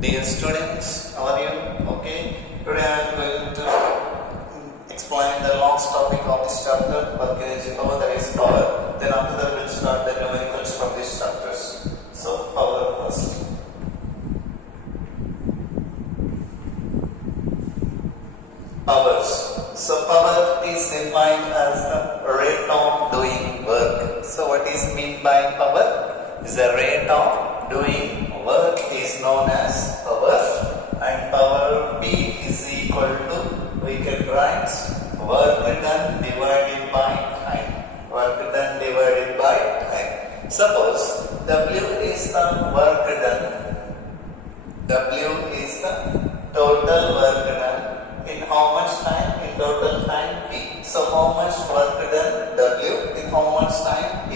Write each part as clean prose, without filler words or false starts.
Dear students, how are you? Okay, today I am going to explain the last topic of this chapter, work energy power, that is power. Then after that we will start the numericals from these chapters. So power first. Powers. So power is defined as the rate of doing work. So what is meant by power? Is the rate of doing work is known as power, and power P is equal to, we can write work done divided by time. Work done divided by time. Suppose W is the work done. W is the total work done. In how much time? In total time T. So how much work done? W. In how much time? T.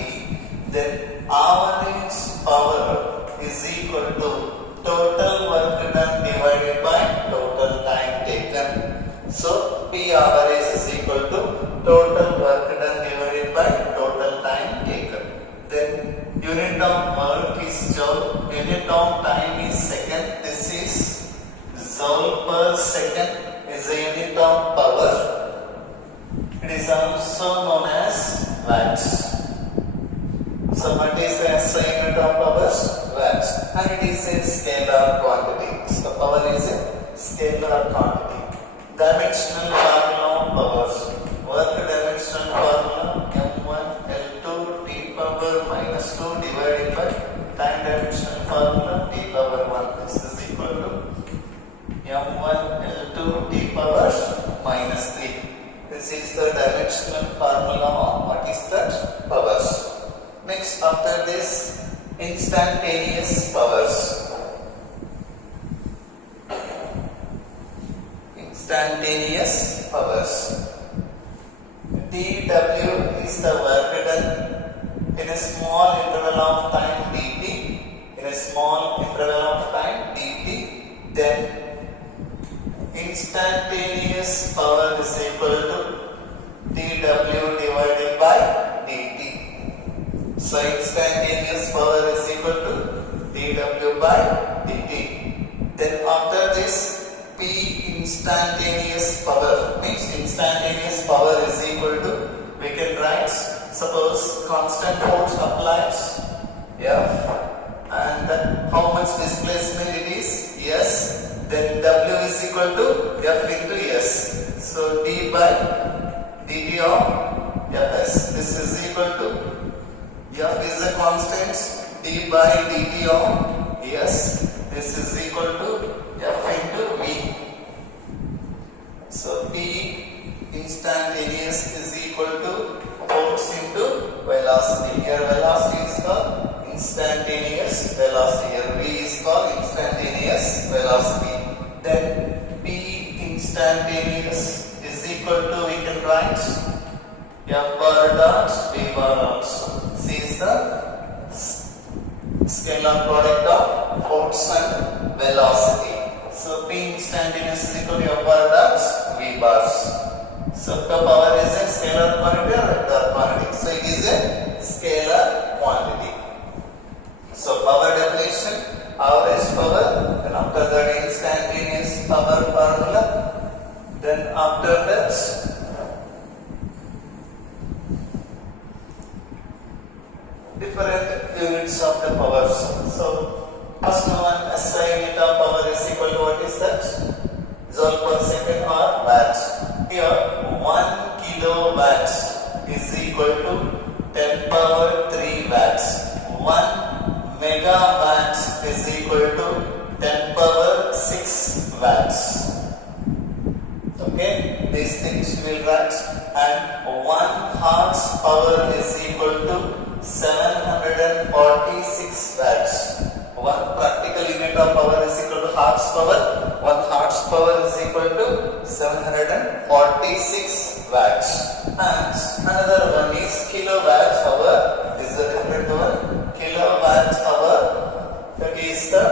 Then average power is equal to total work done divided by total time taken. So P average is equal to total work done divided by total time taken. Then unit of work is joule. Unit of time is second. This is joule per second. Is a unit of power. It is also known as watts. So what is the SI unit of power? Watts. And it is a scalar quantity. So power is a scalar quantity. Dimensional formula of power. Work dimensional formula M1 L2 T power minus 2 divided by time dimensional formula T power 1. This is equal to M1 L2 T power minus 3. This is the dimensional formula of what is that? Powers. Next, after this, instantaneous powers. Instantaneous powers. dW is the work done in a small interval of time dt. In a small interval of time dt, then instantaneous power is equal to dW divided by dt. So instantaneous power is equal to dW by dt. Then after this, P instantaneous power means instantaneous power is equal to, we can write, suppose constant force applied F, and how much displacement it is? S. Then W is equal to F into S. So D by dt of Fs. This is equal to, F is a constant, D by dt of S. This is equal to F into V. So P instantaneous is equal to force into velocity. Here velocity is called instantaneous velocity. Here V is called instantaneous velocity. Then P instantaneous is equal to, we can write F bar dot V bar also. C is the scalar product of force and velocity. So P instantaneous is equal to F bar dot V bars. So the power is a scalar quantity or vector quantity. So it is a scalar quantity. So power definition, average power, then after that instantaneous power formula, then after that different units of the power. So first one, SI unit of power is equal to, what is that? Joule per second or watt. Here 1 kilowatt is equal to 10 power 3 watts. 1 megawatt is equal to 10 power 6 watts. Okay, these things we will write. And 1 horsepower is equal to 746 watts. One practical unit of power is equal to horsepower. 1 horsepower is equal to 746 watts. And another one is kilowatt hour. This is a different one. Kilowatt hour. That is the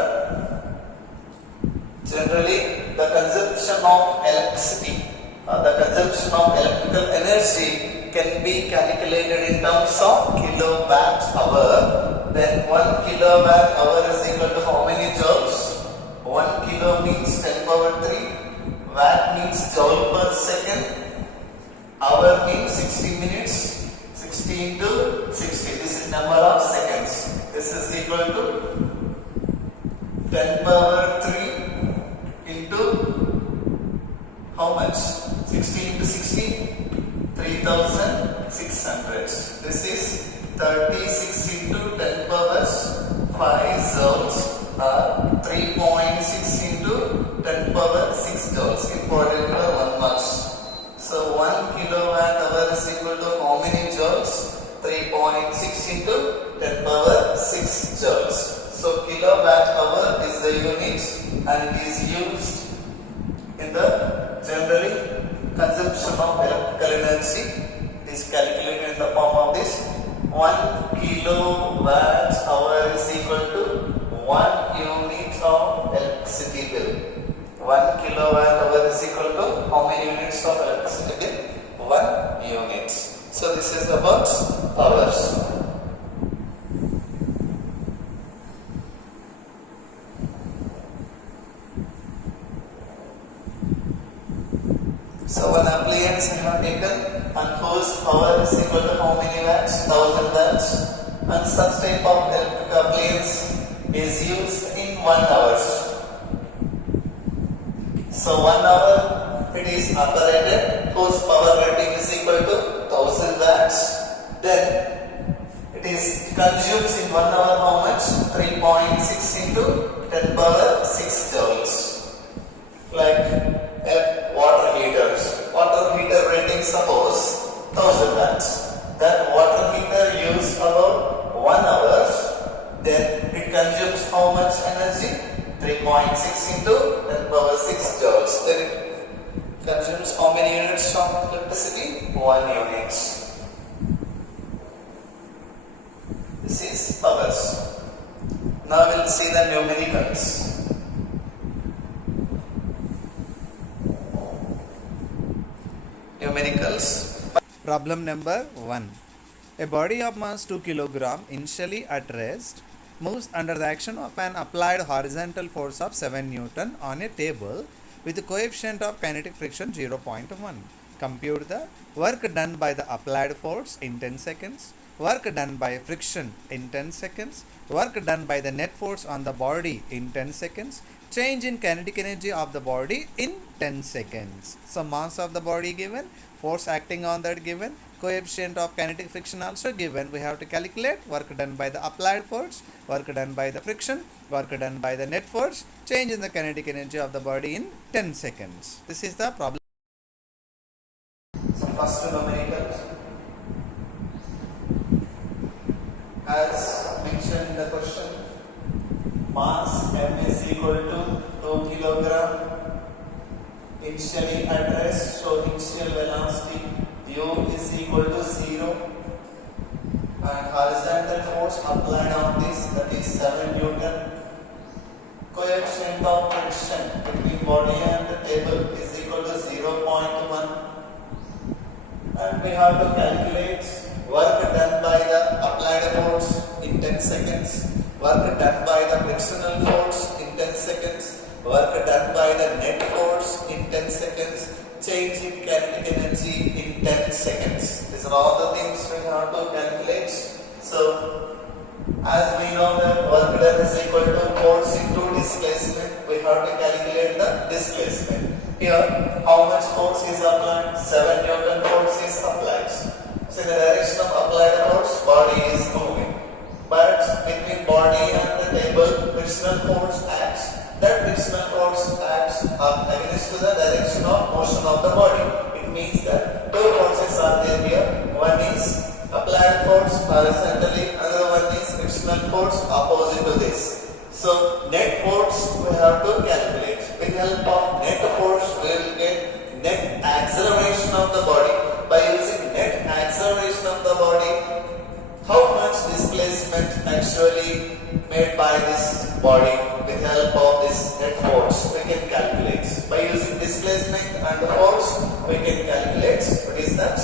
generally the consumption of electricity. The consumption of electrical energy can be calculated in terms of kilowatt hour. Then 1 kilowatt hour is equal to how many joules? 1 means joule per second. Hour means 60 minutes. 60 into 60. This is number of seconds. This is equal to 10 power 3 into how much? 60 into 60? 3600. This is 36 into 10 power 5 joules or 3.6 into 10 power 6 joules. Important for 1 mass. So 1 kilowatt hour is equal to how many joules? 3.6 into 10 power 6 joules. So kilowatt hour is the unit and it is used in the generally consumption of electrical energy. It is calculated in the form of this. 1 kilowatt hour is equal to 1 unit of electricity bill. 1 kilowatt hour is equal to how many units of electricity bill? 1 unit. So this is about hours. So one appliance we have taken and whose power is equal to how many watts? 1000 watts. And such type of electric appliance is used in 1 hour. So 1 hour it is operated whose power rating is equal to 1000 watts. Then it is consumes in 1 hour how much? 3.6 into 10 power 6 joules. Like water heaters. Water heater rating suppose 1000 watts. That water heater used about 1 hour. Then it consumes how much energy? 3.6 into 10 power 6 joules. Then it consumes how many units of electricity? 1 unit. This is hours. Now we will see the numericals. Numericals. Problem number 1. A body of mass 2 kg initially at rest moves under the action of an applied horizontal force of 7 Newton on a table with the coefficient of kinetic friction 0.1. Compute the work done by the applied force in 10 seconds, work done by friction in 10 seconds, work done by the net force on the body in 10 seconds, change in kinetic energy of the body in 10 seconds. So mass of the body given, force acting on that given, coefficient of kinetic friction also given. We have to calculate work done by the applied force, work done by the friction, work done by the net force, change in the kinetic energy of the body in 10 seconds. This is the problem. So first numerical. As mentioned in the question, mass m is equal to 2 kg. Initially at rest, so initial velocity u is equal to 0 and horizontal force applied on this, that is 7 Newton. Coefficient of friction between body and the table is equal to 0.1 and we have to calculate work done by the applied force in 10 seconds, work done by the frictional force in 10 seconds, work done by the net force in 10 seconds, change in kinetic energy in 10 seconds. These are all the things we have to calculate. So, as we know that work done is equal to force into displacement, we have to calculate the displacement. Here, how much force is applied? 7 Newton force is applied. So, in the direction of applied force, body is moving. But between body and the table, frictional force acts. That frictional force acts against to the direction of motion of the body. It means that two forces are there here. One is applied force horizontally, another one is frictional force opposite to this. So net force we have to calculate. With help of net force we will get net acceleration of the body. By using net acceleration of the body, how much displacement actually made by this body with help of this net force we can calculate. By using displacement and force we can calculate what is that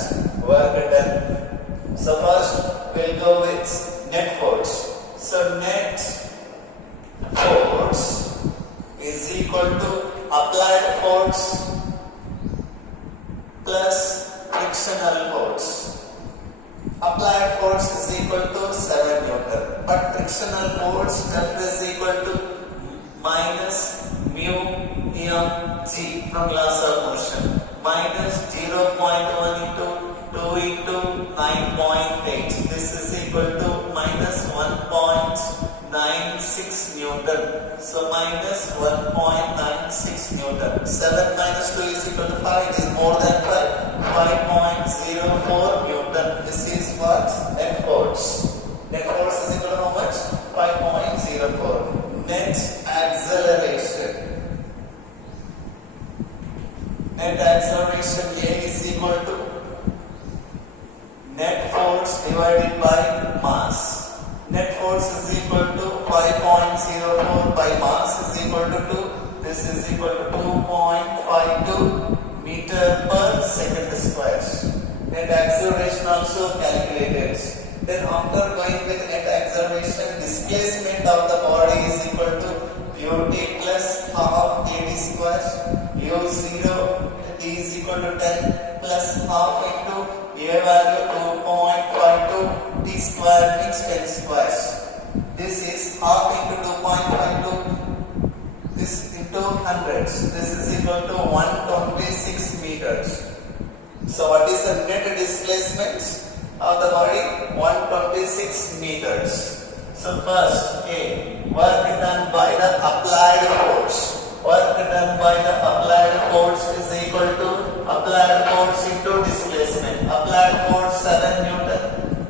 work done. So first we will go with net force. So net force is equal to applied force force F is equal to minus mu m g from laws of motion, minus 0.1 into 2 into 9.8. This is equal to minus 1.96 Newton. So minus 1.96 Newton. 7 minus 2 is equal to 5. It is more than 5. 5.04 Newton. This is what? Net force. Net force is equal to how much? 5.04. Net acceleration. Net acceleration A is equal to net force divided by mass. Net force is equal to 5.04 by mass is equal to 2. This is equal to 2.52 meter per second square. Net acceleration also calculated. Then after going with net acceleration, displacement of the body is equal to ut plus half at square. U0 t is equal to 10 plus half into a value 2.52 t square means 10 squares. This is half into 2.52. This into hundreds. This is equal to 126 meters. So what is the net displacement of the body? 126 meters. So first A, work done by the applied force. Work done by the applied force is equal to applied force into displacement. Applied force 7 Newton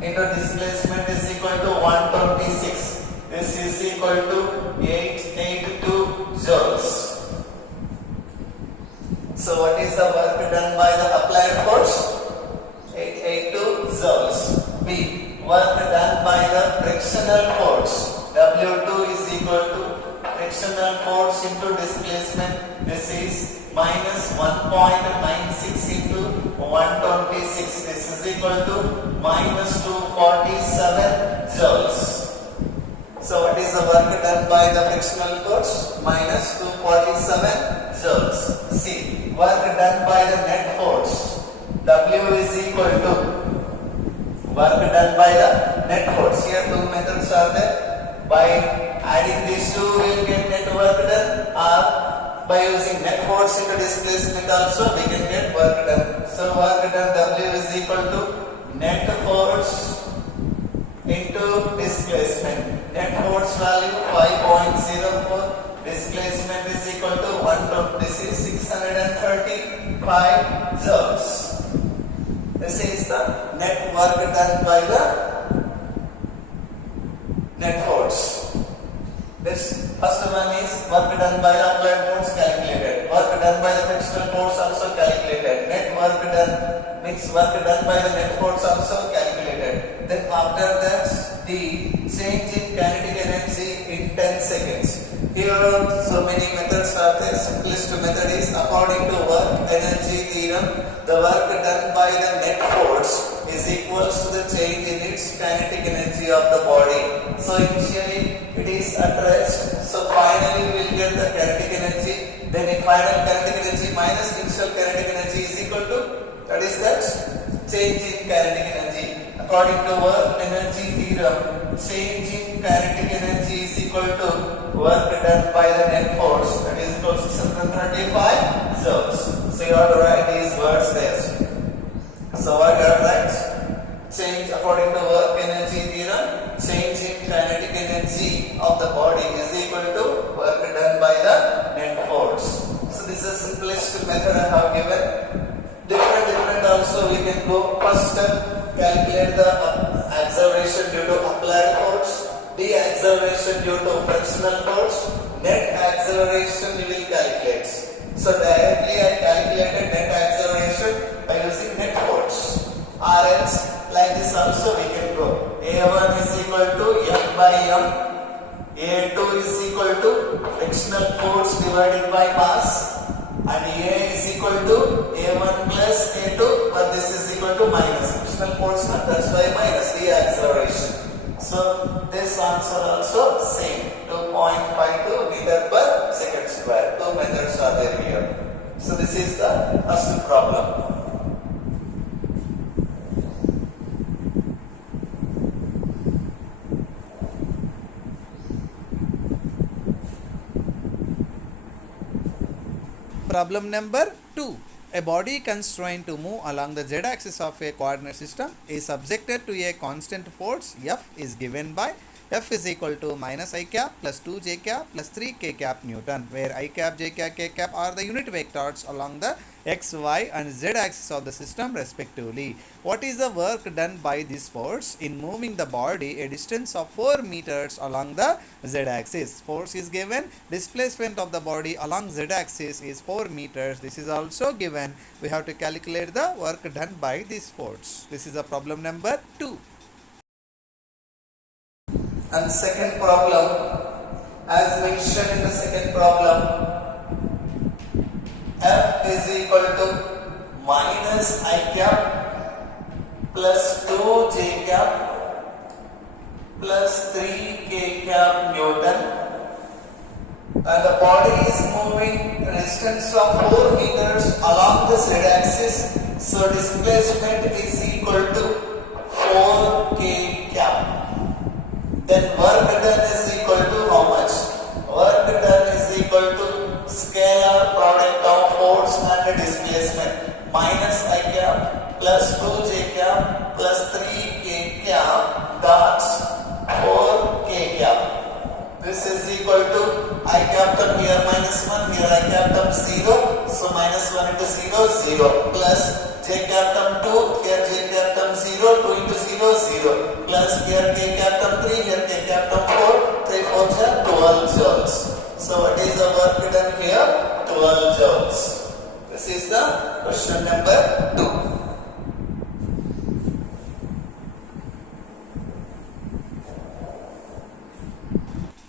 into displacement is equal to 126. This is equal to 882 joules. So what is the work done by the applied force? 882 joules. B, work done by the frictional force. W2 is equal to frictional force into displacement. This is minus 1.96 into 126. This is equal to minus 247 joules. So what is the work done by the frictional force? Minus 247 joules. C, work done by the net force. W is equal to work done by the net force. Here two methods are there. By adding these two we will get net work done, or by using net force into displacement also we can get work done. So work done W is equal to net force into displacement. Net force value 5.04. Displacement is equal to 635 joules. This is the net work done by the net force. This first one is work done by the applied force calculated. Work done by the frictional force also calculated. Net work done means work done by the net force also calculated. Then after that the change in kinetic energy in 10 seconds. Here so many methods are there. Simplest method is according to work energy theorem. The work done by the net force is equals to the change in its kinetic energy of the body. So initially it is at rest. So finally we will get the kinetic energy. Then the final kinetic energy minus initial kinetic energy is equal to, that is that change in kinetic energy. According to work energy theorem, change in kinetic energy is equal to work done by the net force, that is equal to 635 joules. So you have to write these words there. So what you have to write? Change according to work energy theorem, change in kinetic energy of the body is equal to work done by the net force. So this is the simplest method I have given. Different also we can go. First calculate the acceleration due to applied force, de-acceleration due to frictional force, net acceleration we will calculate. So directly I calculated net acceleration by using net force. Or else like this also we can go. A1 is equal to F by M. A2 is equal to frictional force divided by mass. And A is equal to A1 plus A2, but this is equal to minus frictional force, that's why minus de-acceleration. So this answer also same, 2.52 meter per second square. Two methods are there here. So this is the first problem. Problem number 2. A body constrained to move along the z-axis of a coordinate system is subjected to a constant force F is given by F is equal to minus I cap plus 2 j cap plus 3 k cap Newton, where I cap, j cap, k cap are the unit vectors along the x, y and z axis of the system respectively. What is the work done by this force in moving the body a distance of 4 meters along the z axis? Force is given, displacement of the body along z axis is 4 meters. This is also given. We have to calculate the work done by this force. This is the problem number 2. And second problem, as mentioned in the second problem, F is equal to minus I cap plus 2 j cap plus 3 k cap Newton, and the body is moving a distance of 4 meters along the z axis, so displacement is equal to 4 k cap. Then work done is equal to how much? Work done is equal to scalar product of force and displacement minus I cap plus 2 j cap plus 3 k cap dot 4 k cap. This is equal to I cap term here minus 1, here I cap term 0, so minus 1 into 0, 0 plus j cap term 2, here j cap term 0, 2 into 0, 0 plus here k cap term 3, here k cap term 4, 3 4 are 12 joules. So what is the work done here? 12 joules. This is the question number 2.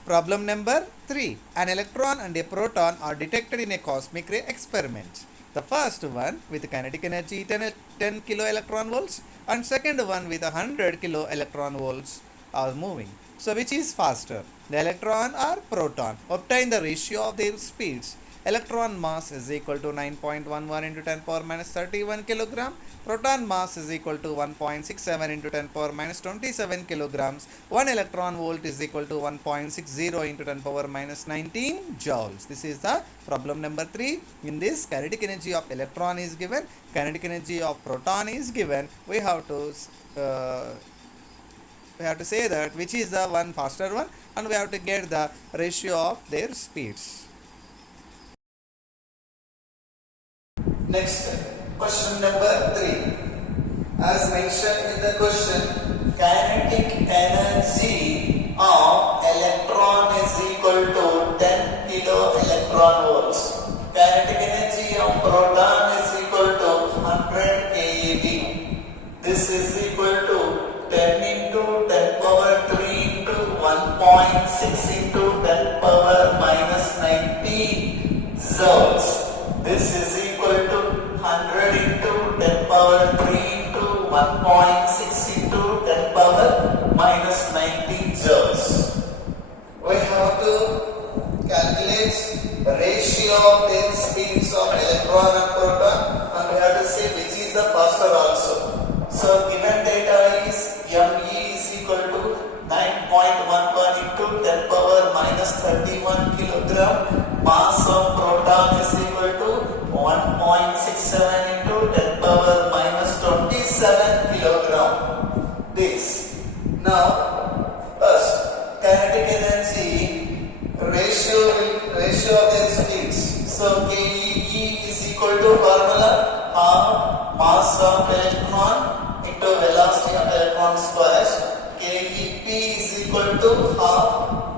Problem number 3. An electron and a proton are detected in a cosmic ray experiment. The first one with kinetic energy 10 kilo electron volts and second one with 100 kilo electron volts are moving. So which is faster, the electron or proton? Obtain the ratio of their speeds. Electron mass is equal to 9.11 into 10 power minus 31 kilogram. Proton mass is equal to 1.67 into 10 power minus 27 kilograms. 1 electron volt is equal to 1.60 into 10 power minus 19 joules. This is the problem number 3. In this, kinetic energy of electron is given, kinetic energy of proton is given. We have to say that which is the one faster one, and we have to get the ratio of their speeds. Next, question number 3. As mentioned in the question, kinetic energy of electron is equal to 10 kilo electron volts. Kinetic energy of proton is equal to 100 keV. This is equal to 10 into 10 power 3 into 1.6 into 10 power minus 19 joules. This is equal to 100 into 10 power 3 into 1.6 into 10 power minus 19 joules. We have to calculate the ratio of their speeds of electron and proton, and we have to say which is the faster also. So given data is ME is equal to 9.11 into 10 power minus 31 kilogram. Mass of proton is equal to 1.67 into 10 power minus 27 kilogram. This. Now, first, kinetic energy ratio of their speeds. So, KE is equal to formula half mass of electron into velocity of electron square. KEP is equal to half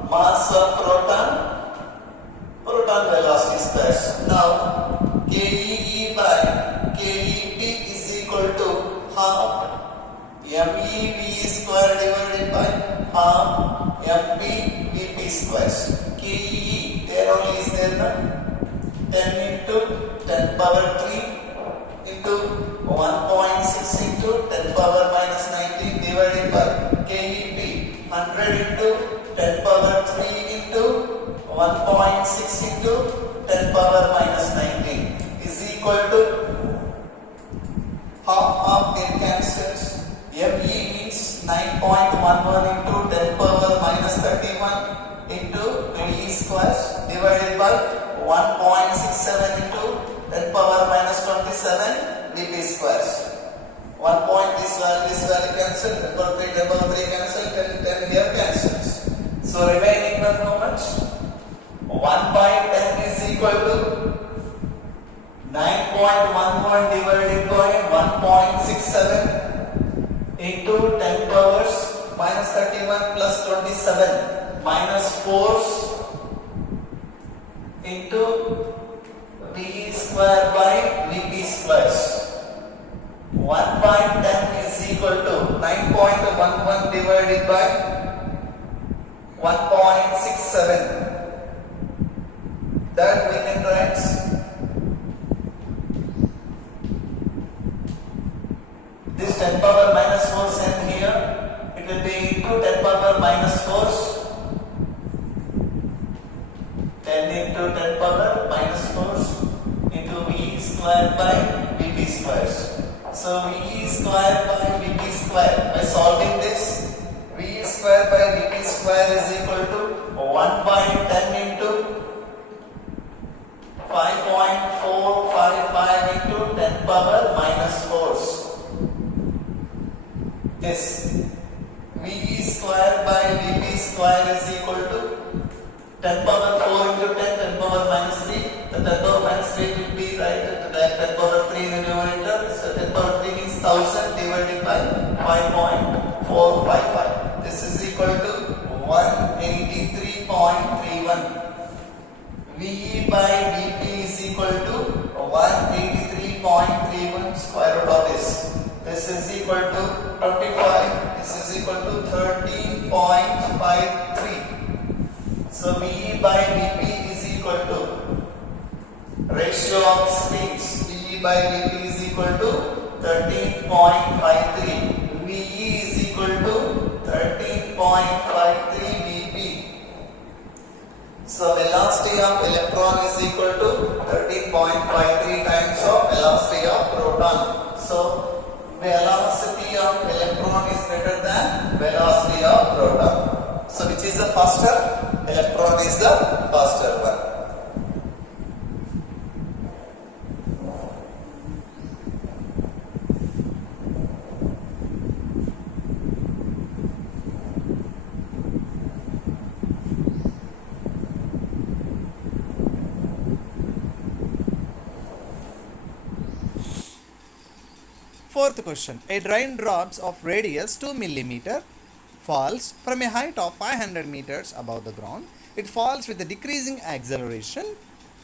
mass of proton velocity square. Now, KEE by KEP is equal to half MEV square divided by half MPVP square. KEE, there only is there 10 into 10 power 3 into 1.6 into 10 power minus 19 divided by KEP 100 into 10 power 3 into 1.6 into 10 power minus 19 is equal to half of it cancels. ME means 9.11 into 10 power minus 31 into V square divided by 1.67 into 10 power minus 27 Vp square. 1 point this value cancel, 10 power 3 cancel, 10 here cancels. So remaining one how much? 1 by 10 is equal to 9.11 divided by 1.67 into 10 powers minus 31 plus 27 minus 4 into V square by Vp square. 1 by 10 is equal to 9.11 divided by 1.67. That we can write this 10 power minus 4 sent here. It will be into 10 power minus 4. 10 into 10 power minus 4 into V square by Vp square. So V square by Vp square. By solving this, V square by Vp square is equal to 1 by 10 into 5.455 into 10 power minus 4. This V square by Vp square is equal to 10 power 4 into 10 power minus 3. The 10 power minus 3 will be right at the 10 power 3 in the numerator. So 10 power 3 means 1000 divided by 5.455. This is equal to 183.31. VE by Vp is equal to 183.31 square root of this. This is equal to 25. This is equal to 13.53. So VE by Vp is equal to ratio of speeds. VE by Vp is equal to 13.53. VE is equal to 13.53 Vp. So velocity of electron is equal to 13.53 times of velocity of proton. So velocity of electron is greater than velocity of proton. So which is the faster? Electron is the faster one. Fourth question. A rain drops of radius 2 mm falls from a height of 500 meters above the ground. It falls with a decreasing acceleration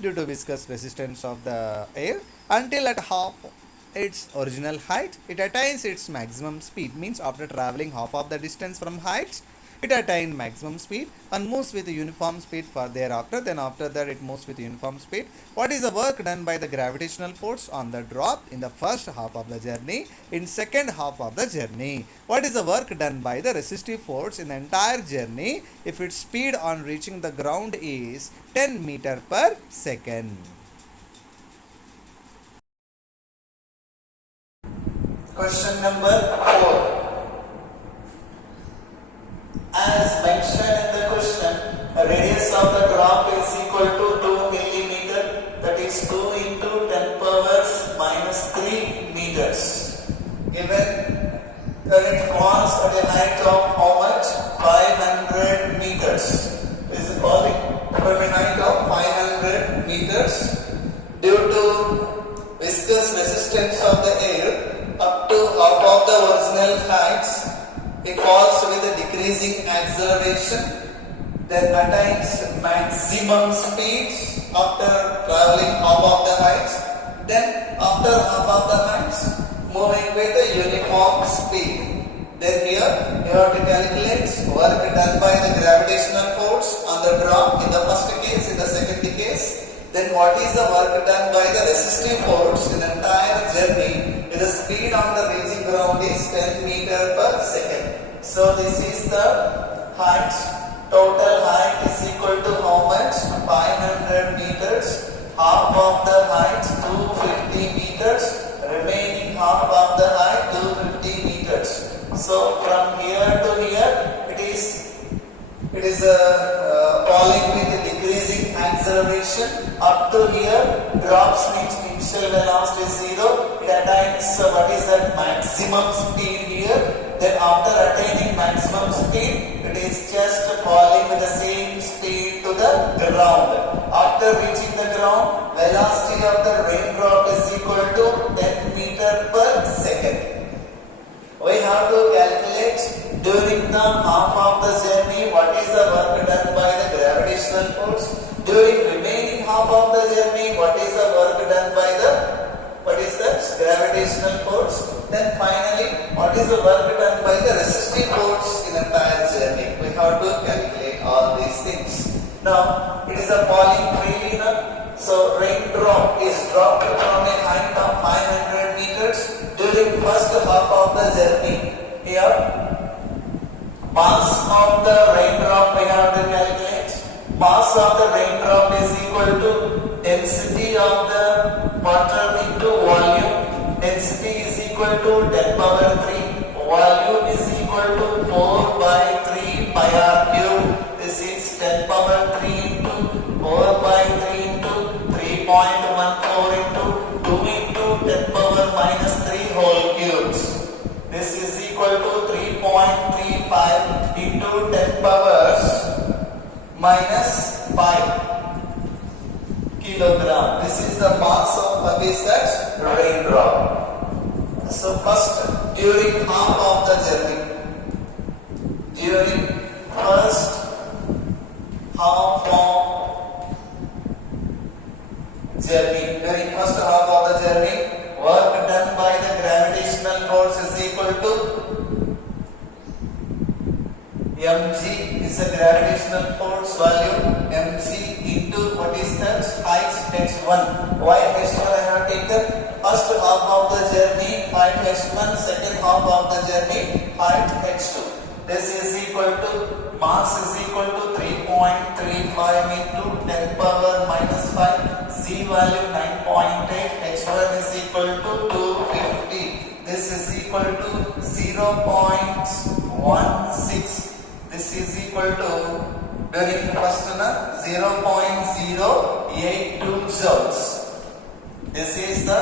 due to viscous resistance of the air until at half its original height it attains its maximum speed. Means after traveling half of the distance from heights, it attained maximum speed and moves with a uniform speed for thereafter. Then after that it moves with uniform speed. What is the work done by the gravitational force on the drop in the first half of the journey, in second half of the journey? What is the work done by the resistive force in the entire journey if its speed on reaching the ground is 10 meter per second? Question number 4. As mentioned in the question, the radius of the drop is equal to 2 millimeter, that is 2 into 10 powers minus 3 meters. Given that it falls at a height of how much? 500 meters. Is it falling from a height of 500 meters due to viscous resistance of the air up to half of the original heights? It falls with a decreasing acceleration, then attains maximum speed after traveling half of the heights, then after half of the heights moving with a uniform speed. Then here you have to calculate work done by the gravitational force on the drop in the first case, in the second case. Then what is the work done by the resistive force in the entire journey with the speed on the reaching ground is 10 meter per second. So this is the height. Total height is equal to how much? 500 meters. Half of the height 250 meters. Remaining half of the height 250 meters. So from here to here it is acceleration up to here, drops means initial velocity is 0, it attains what is that maximum speed here, then after attaining maximum speed, it is just falling with the same speed to the ground. After reaching the ground, velocity of the raindrop is equal to 10 meter per second. We have to calculate during the half of the journey what is the work done by the gravitational force. During remaining half of the journey what is the work done by the gravitational force. Then finally what is the work done by the resistive force in the entire journey. We have to calculate all these things. Now it is a falling freely now. So raindrop is dropped from a height of 500 meters during first half of the journey. Here, mass of the raindrop we have to calculate. Mass of the raindrop is equal to density of the water into volume. Density is equal to 10 power 3. Volume is equal to 4 by 3 pi r cube. This is 10 power 3 into 4 by 3 into 3.14 into 2 into 10 power minus 3 whole cubes. This is equal to 3.35 into 10 powers minus 5 kilogram. This is the mass of what is that? Raindrop. So first, during half of the journey, during first half of journey, during first half of the journey, work done by the gravitational force is equal to mg is the gravitational force value, mg into what is that? Height h1. Why h1 I have taken? First half of the journey height h1, second half of the journey height h2. This is equal to mass is equal to 3.35 into 10 power minus 5, c value 9.8, h1 is equal to 250. This is equal to 0.16. This is equal to during first 0.082 joules. This is the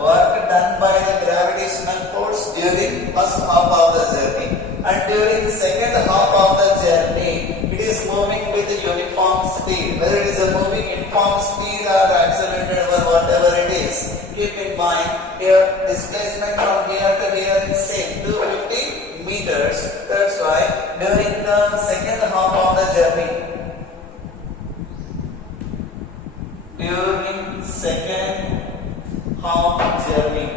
work done by the gravitational force during first half of the journey. And during second half of the journey, it is moving with a uniform speed. Whether it is a moving uniform speed or accelerated or whatever it is, keep in mind here displacement from here to here is same 250 meters. That's why during the second half of the journey, during second half journey,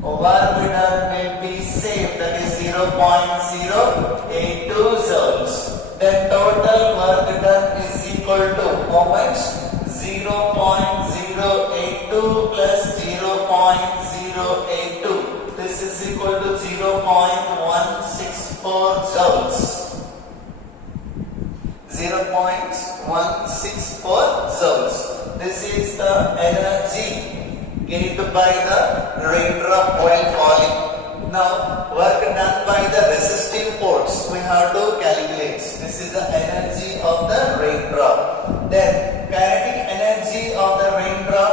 work done will be same, that is 0.082 joules. Then total work done is equal to how much? 0.082 plus 0.082. This is equal to 0.164 joules. 0.164 joules. This is the energy gained by the raindrop while falling. Now, work done by the resistive force we have to calculate. This is the energy of the raindrop. Then, kinetic energy of the raindrop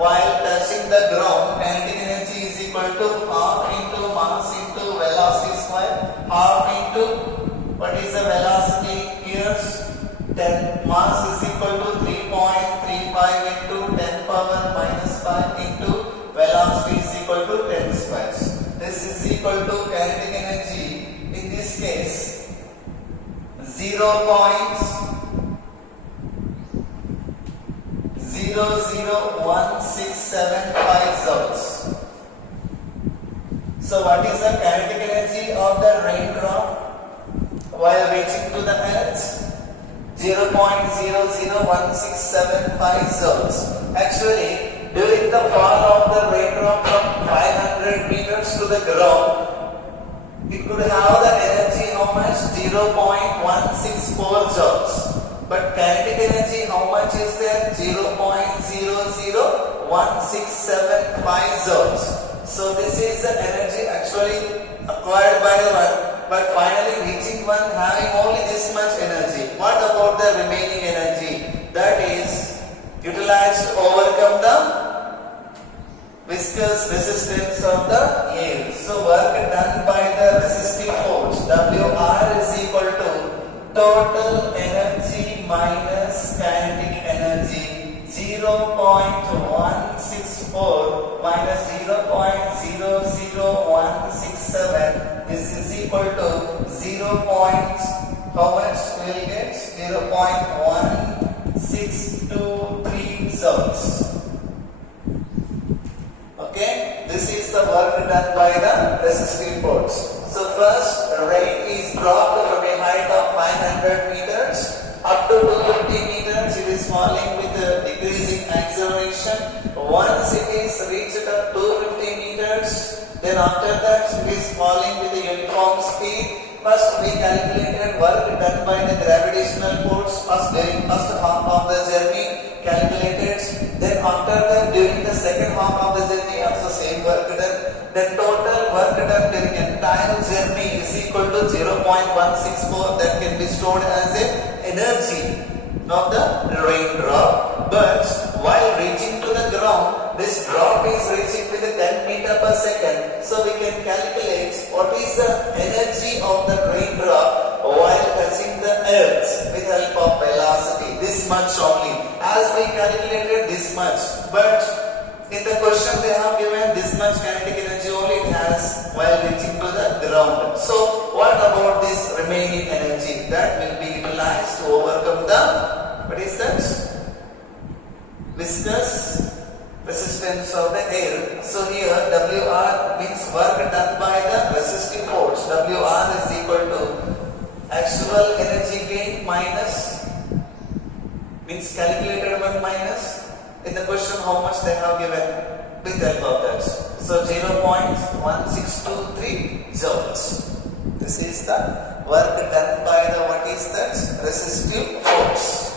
while touching the ground. Kinetic energy is equal to half into mass into velocity square. Half into what is the velocity here? 10 mass is equal to 3.35 into 10 power minus 5 into velocity is equal to 10 squares. This is equal to kinetic energy in this case 0.001675 joules. So what is the kinetic energy of the raindrop while reaching to the earth? 0.001675 joules. Actually, during the fall of the raindrop from 500 meters to the ground, it could have the energy how much? 0.164 joules. But kinetic energy how much is there? 0.001675 joules. So this is the energy actually acquired by the one but finally reaching one having only this much energy. What about the remaining energy that is utilized to overcome the viscous resistance of the air? So work done by the resistive force WR is equal to total energy minus kinetic energy 0.164 minus 0.00167. This is equal to 0. How much we will get? 0.1623 joules. Okay, this is the work done by the resistive force. So first, rate is dropped from a height of 500 meters up to 250 meters. It is falling with a decreasing acceleration. Once it is reached at 250 meters, then after that it is falling with a uniform speed. First we calculated work done by the gravitational force during first half of the journey calculated. Then after that during the second half of the journey also same work done. The total work done during entire journey is equal to 0.164 that can be stored as a energy of the raindrop. But while reaching to the ground, this drop is reaching with a 10 meter per second. So we can calculate what is the energy of the raindrop while touching the earth with help of velocity. This much only. As we calculated this much, but in the question they have given this much kinetic energy only it has while reaching to the ground. So what about this remaining energy that will be utilized to overcome the, what is that? Viscous resistance of the air. So here WR means work done by the resistive force. WR is equal to actual energy gain minus, means calculated one minus. In the question how much they have given with help of that. So 0.1623 joules. This is the work done by the, what is that? Resistive force.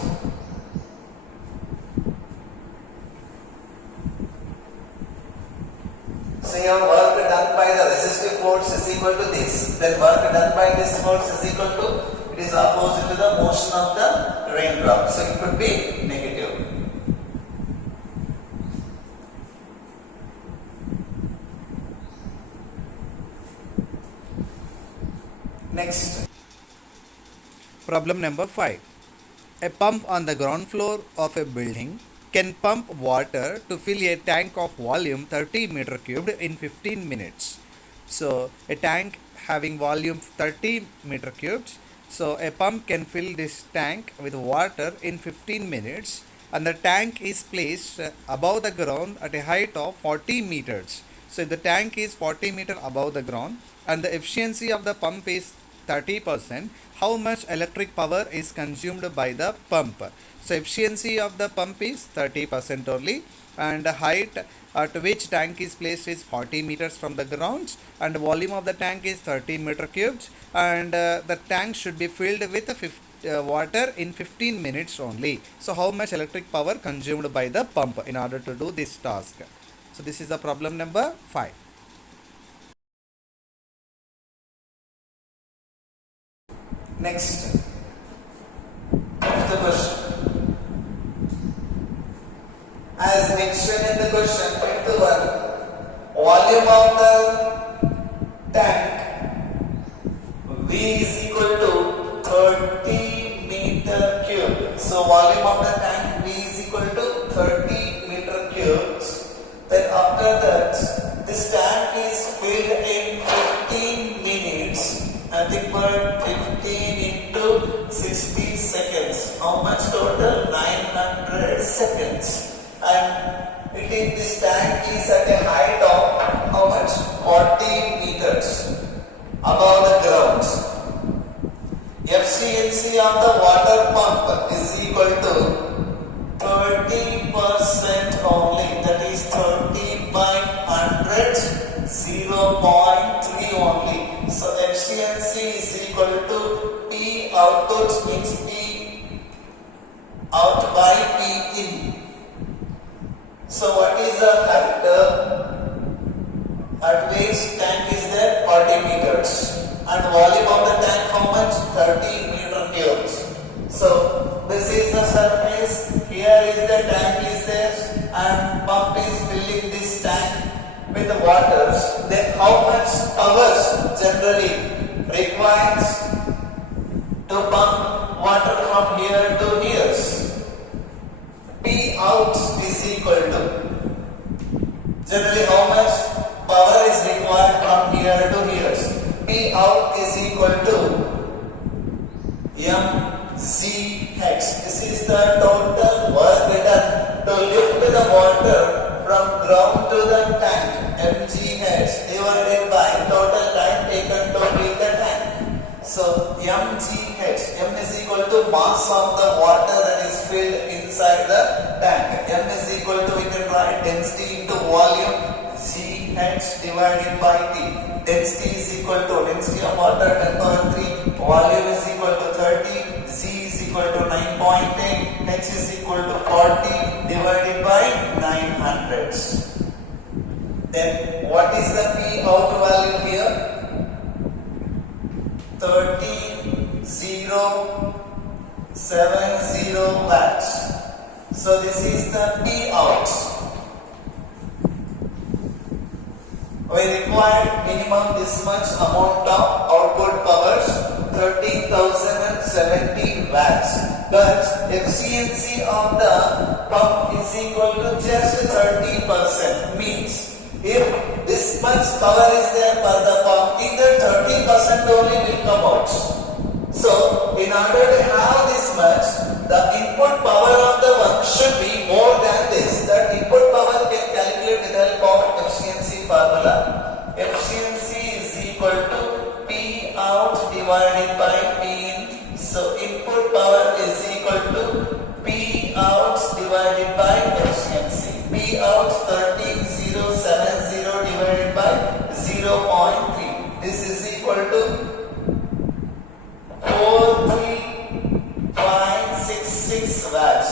So your work done by the resistive force is equal to this. Then work done by this force is equal to, it is opposite to the motion of the raindrop. So it could be negative. Next. Problem number 5. A pump on the ground floor of a building can pump water to fill a tank of volume 30 meter cubed in 15 minutes. So a tank having volume 30 meter cubed. So a pump can fill this tank with water in 15 minutes, and the tank is placed above the ground at a height of 40 meters. So if the tank is 40 meters above the ground and the efficiency of the pump is 30%, how much electric power is consumed by the pump? So efficiency of the pump is 30% only, and the height at which tank is placed is 40 meters from the ground, and the volume of the tank is 30 meter cubed, and the tank should be filled with water in 15 minutes only. So how much electric power consumed by the pump in order to do this task? So this is the problem number 5. Next, fifth question. As mentioned in the question, fifth one, volume of the tank V is equal to 30 meter cube. So volume of the tank V is equal to 30 meter cubes. Then after that, this tank is filled in 15 minutes. Nothing but 15 into 60 seconds. How much total? 900 seconds. And this tank is at a height of how much? 40 meters above the ground. Efficiency of the water pump is equal to 30% only. That is 30 by 100, 0.3 only. So efficiency is equal to P output means P out by P in. So what is the height at which tank is there? 40 meters. and volume of the tank how much? 30 meter cubes. So this is the surface, here is the tank is there and pump is filling this tank with the waters. Then how much hours generally requires to pump water from here to here? P out is equal to, generally how much power is required from here to here? P out is equal to mgh. This is the total work done to lift the water from ground to the tank. Mgh divided by total time taken to fill the tank. So mgh, m is equal to mass of the water that is filled inside the tank. M is equal to, we can write density into volume, gh divided by t. Density is equal to density of water 10 power 3, volume is equal to 30, c is equal to 9.8, h is equal to 40 divided by 900. Then what is the P out value here? 13,070 watts. So this is the P out. We required minimum this much amount of output powers, 13,070 watts. But efficiency of the pump is equal to just 30%. Means if this much power is there for the pump, in the 30% only will come out. So in order to have this much, the input power of the pump should be more than this. That input power can calculate with the help of efficiency formula. Efficiency is equal to P out divided by P in. So input power is equal to P out divided by efficiency. P out 13,070 divided by 0.3. This is equal to 43.66 watts.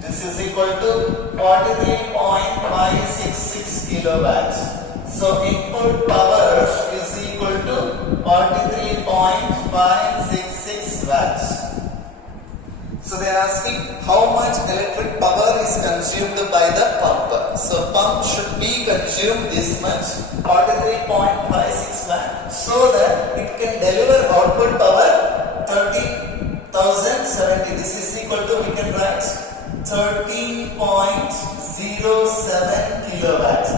This is equal to 43.566 kilowatts. So input power is equal to 43.566 watts. So they are asking how much electric power is consumed by the pump. So pump should be consumed this much, 43.56 watts, so that it can deliver output power 30,070. This is equal to, we can write 13.07 kilowatts.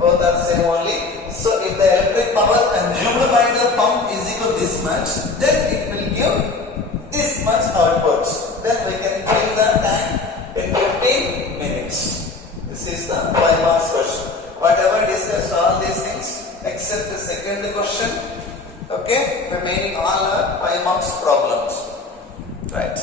Both are same only. So if the electric power consumed by the pump is equal to this much, then it will give this much output. Then we can fill the tank in 15 minutes. This is the 5 marks question. Whatever discussed all these things except the second question. Okay, remaining all are 5 marks problems. Right.